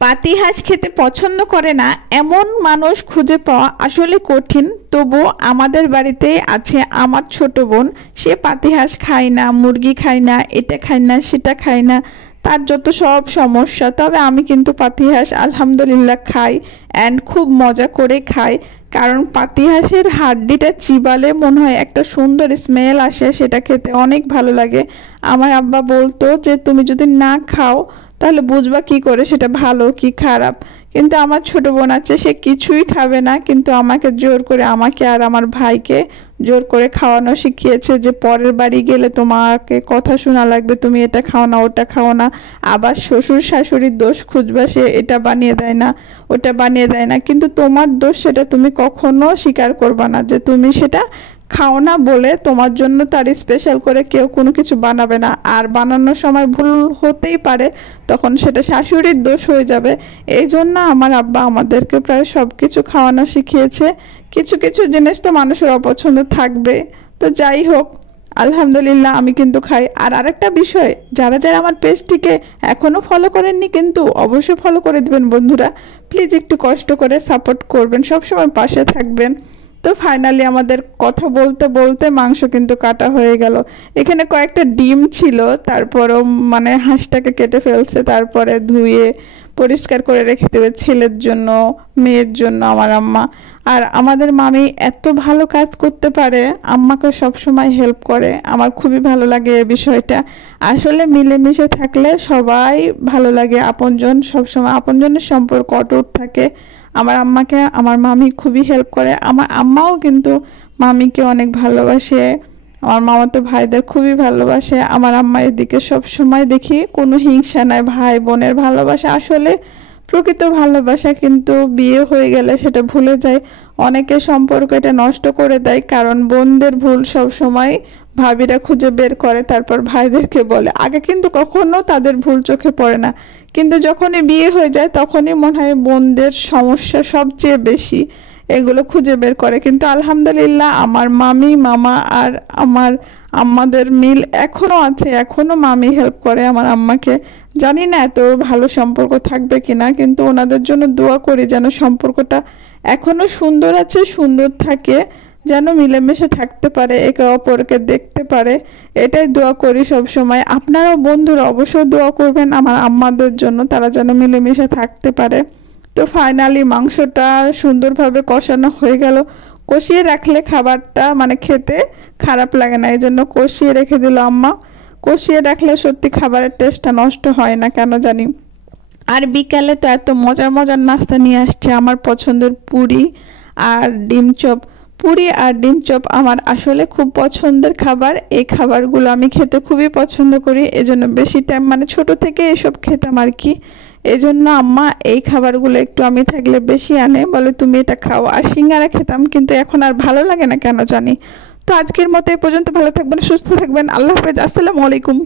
পাতি হাঁস খেতে পছন্দ করে না এমন মানুষ খুঁজে পাওয়া আসলে কঠিন। তবু আমাদের বাড়িতেই আছে আমার ছোট বোন। সে পাতি হাঁস খায় না, মুরগি খায় না, এটা খায় না, সেটা খায় না, তার যত সব সমস্যা। তবে আমি কিন্তু পাতি হাঁস আলহামদুলিল্লাহ খাই, অ্যান্ড খুব মজা করে খাই। কারণ পাতি হাঁসের হাড্ডিটা চিবালে মনে হয় একটা সুন্দর স্মেল আসে, সেটা খেতে অনেক ভালো লাগে। আমার আব্বা বলতো যে তুমি যদি না খাও তাহলে বুঝবা কি করে সেটা ভালো কি খারাপ। কিন্তু আমার ছোট বোন আছে, সে কিছুই খাবে না, কিন্তু আমাকে জোর করে, আমাকে আর আমার ভাইকে জোর করে খাওয়ানো শিখিয়েছে যে পরের বাড়ি গেলে তোমাকে কথা শোনা লাগবে, তুমি এটা খাও না, ওটা খাও না। আবার শ্বশুর শাশুড়ির দোষ খুঁজবা, সে এটা বানিয়ে দেয় না, ওটা বানিয়ে দেয় না, কিন্তু তোমার দোষ সেটা তুমি কখনো স্বীকার করবা না যে তুমি সেটা খাও না বলে তোমার জন্য তার স্পেশাল করে কেউ কোনো কিছু বানাবে না। আর বানানোর সময় ভুল হতেই পারে, তখন সেটা শাশুড়ির দোষ হয়ে যাবে। এই জন্য আমার আব্বা আমাদেরকে প্রায় সব কিছু খাওয়ানো শিখিয়েছে। কিছু কিছু জিনিস তো মানুষের অপছন্দ থাকবে, তো যাই হোক আলহামদুলিল্লাহ আমি কিন্তু খাই। আর আরেকটা বিষয়, যারা যারা আমার পেজটিকে এখনও ফলো করেননি কিন্তু অবশ্যই ফলো করে দেবেন বন্ধুরা। প্লিজ একটু কষ্ট করে সাপোর্ট করবেন, সবসময় পাশে থাকবেন। তো ফাইনালি আমাদের কথা বলতে বলতে মাংস কিন্তু কাটা হয়ে গেল। এখানে কয়েকটা ডিম ছিল, তারপরও মানে হাঁসটাকে কেটে ফেলছে, তারপরে ধুয়ে পরিষ্কার করে রেখে দেবে ছেলের জন্য, মেয়ের জন্য আমার আম্মা। আর আমাদের মামি এত ভালো কাজ করতে পারে, আম্মাকে সবসময় হেল্প করে। আমার খুবই ভালো লাগে এই বিষয়টা। আসলে মিলেমিশে থাকলে সবাই ভালো লাগে, আপনজন সবসময় আপনজনের সম্পর্ক অটুট থাকে। আমার আম্মাকে আমার মামি খুবই হেল্প করে, আমার আম্মাও কিন্তু মামিকে অনেক ভালোবাসে, আমার মামাতো ভাইদের খুবই ভালোবাসে। আমার আম্মা এদিকে সব সময় দেখি কোনো হিংসা নাই, ভাই বোনের ভালোবাসা আসলে প্রকৃত ভালোবাসা, কিন্তু বিয়ে হয়ে গেলে সেটা ভুলে যায়। অনেকে সম্পর্ক এটা নষ্ট করে দেয়, কারণ বোনদের ভুল সব সময় ভাবিরা খুঁজে বের করে, তারপর ভাইদেরকে বলে। আগে কিন্তু কখনো তাদের ভুল চোখে পড়ে না, কিন্তু যখনই বিয়ে হয়ে যায় তখনই মনে হয় বোনদের সমস্যা সবচেয়ে বেশি, এগুলো খুঁজে বের করে। কিন্তু আলহামদুলিল্লাহ আমার মামি মামা আর আমার আম্মাদের মিল এখনও আছে, এখনও মামি হেল্প করে আমার আম্মাকে। জানি না এত ভালো সম্পর্ক থাকবে কিনা, কিন্তু ওনাদের জন্য দোয়া করি যেন সম্পর্কটা এখনও সুন্দর আছে, সুন্দর থাকে, যেন মিলেমিশে থাকতে পারে, একে অপরকে দেখতে পারে, এটাই দোয়া করি সব সময়। আপনারাও বন্ধুরা অবশ্যই দোয়া করবেন আমার আম্মাদের জন্য, তারা যেন মিলেমিশে থাকতে পারে। তো ফাইনালি মাংসটা সুন্দরভাবে কষানো হয়ে গেল। কষিয়ে রাখলে খাবারটা মানে খেতে খারাপ লাগে না, এই জন্য কষিয়ে রেখে দিল আম্মা। কষিয়ে রাখলে সত্যি খাবারের টেস্টটা নষ্ট হয় না কেন জানি। আর বিকালে তো এত মজার মজার নাস্তা নিয়ে আসছে, আমার পছন্দের পুরি আর ডিম চপ। পুরি আর ডিম চপ আমার আসলে খুব পছন্দের খাবার। এই খাবারগুলো আমি খেতে খুবই পছন্দ করি, এজন্য বেশি টাইম মানে ছোট থেকে এসব খেতাম আর কি। এই জন্য আম্মা এই খাবারগুলো একটু আমি থাকলে বেশি আনে, বলে তুমি এটা খাও। আর সিঙ্গারা খেতাম, কিন্তু এখন আর ভালো লাগে না কেন জানি। তো আজকের মতো এই পর্যন্ত, ভালো থাকবেন, সুস্থ থাকবেন, আল্লাহ হাফেজ, আসসালামু আলাইকুম।